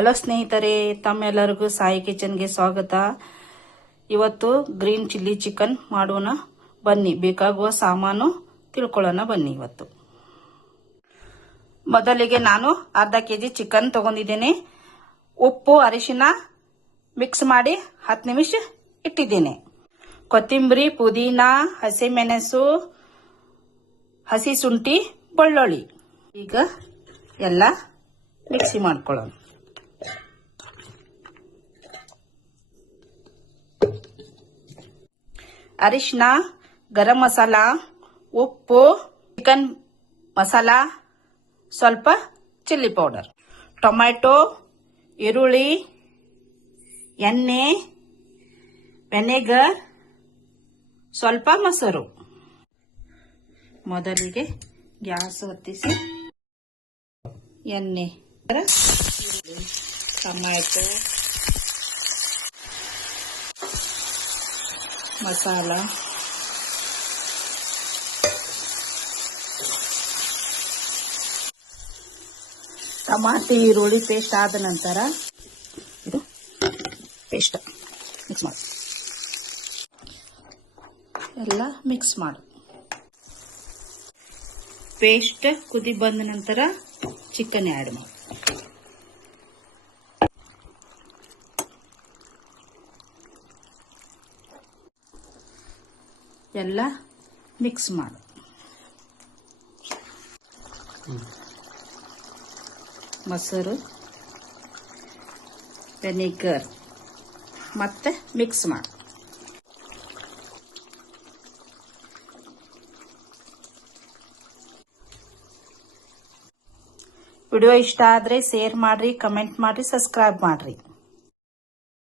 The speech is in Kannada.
ಹಲೋ ಸ್ನೇಹಿತರೆ, ತಮ್ಮೆಲ್ಲರಿಗೂ ಸಾಯಿ ಕಿಚನ್ಗೆ ಸ್ವಾಗತ. ಇವತ್ತು ಗ್ರೀನ್ ಚಿಲ್ಲಿ ಚಿಕನ್ ಮಾಡೋಣ ಬನ್ನಿ. ಬೇಕಾಗುವ ಸಾಮಾನು ತಿಳ್ಕೊಳ್ಳೋಣ ಬನ್ನಿ. ಇವತ್ತು ಮೊದಲಿಗೆ ನಾನು ಅರ್ಧ ಕೆಜಿ ಚಿಕನ್ ತಗೊಂಡಿದ್ದೇನೆ. ಉಪ್ಪು ಅರಿಶಿನ ಮಿಕ್ಸ್ ಮಾಡಿ 10 ನಿಮಿಷ ಇಟ್ಟಿದ್ದೇನೆ. ಕೊತ್ತಂಬರಿ, ಪುದೀನ, ಹಸಿಮೆಣಸು, ಹಸಿ ಶುಂಠಿ, ಬೆಳ್ಳುಳ್ಳಿ. ಈಗ ಎಲ್ಲ ಮಿಕ್ಸಿ ಮಾಡ್ಕೊಳ್ಳೋಣ. ಅರಿಶಿನ, ಗರಂ ಮಸಾಲ, ಉಪ್ಪು, ಚಿಕನ್ ಮಸಾಲ, ಸ್ವಲ್ಪ ಚಿಲ್ಲಿ ಪೌಡರ್, ಟೊಮ್ಯಾಟೊ, ಈರುಳ್ಳಿ, ಎಣ್ಣೆ, ವೆನೆಗರ್, ಸ್ವಲ್ಪ ಮೊಸರು. ಮೊದಲಿಗೆ ಗ್ಯಾಸ್ ಹೊತ್ತಿಸಿ ಎಣ್ಣೆ, ಟೊಮ್ಯಾಟೊ, ಮಸಾಲ, ಟಮಾಟಿ ಈರುಳ್ಳಿ ಪೇಸ್ಟ್ ಆದ ನಂತರ ಇದು ಪೇಸ್ಟ್ ಮಿಕ್ಸ್ ಮಾಡಿ ಎಲ್ಲ ಮಿಕ್ಸ್ ಮಾಡು. ಪೇಸ್ಟ್ ಕುದಿ ಬಂದ ನಂತರ ಚಿಕನ್ ಆ್ಯಡ್ ಮಾಡಿ ಎಲ್ಲ ಮಿಕ್ಸ್ ಮಾಡು. ಮೊಸರು, ವೆನಿಗರ್ ಮತ್ತೆ ಮಿಕ್ಸ್ ಮಾಡು. ವಿಡಿಯೋ ಇಷ್ಟ ಆದ್ರೆ ಶೇರ್ ಮಾಡ್ರಿ, ಕಮೆಂಟ್ ಮಾಡ್ರಿ, ಸಬ್ಸ್ಕ್ರೈಬ್ ಮಾಡ್ರಿ.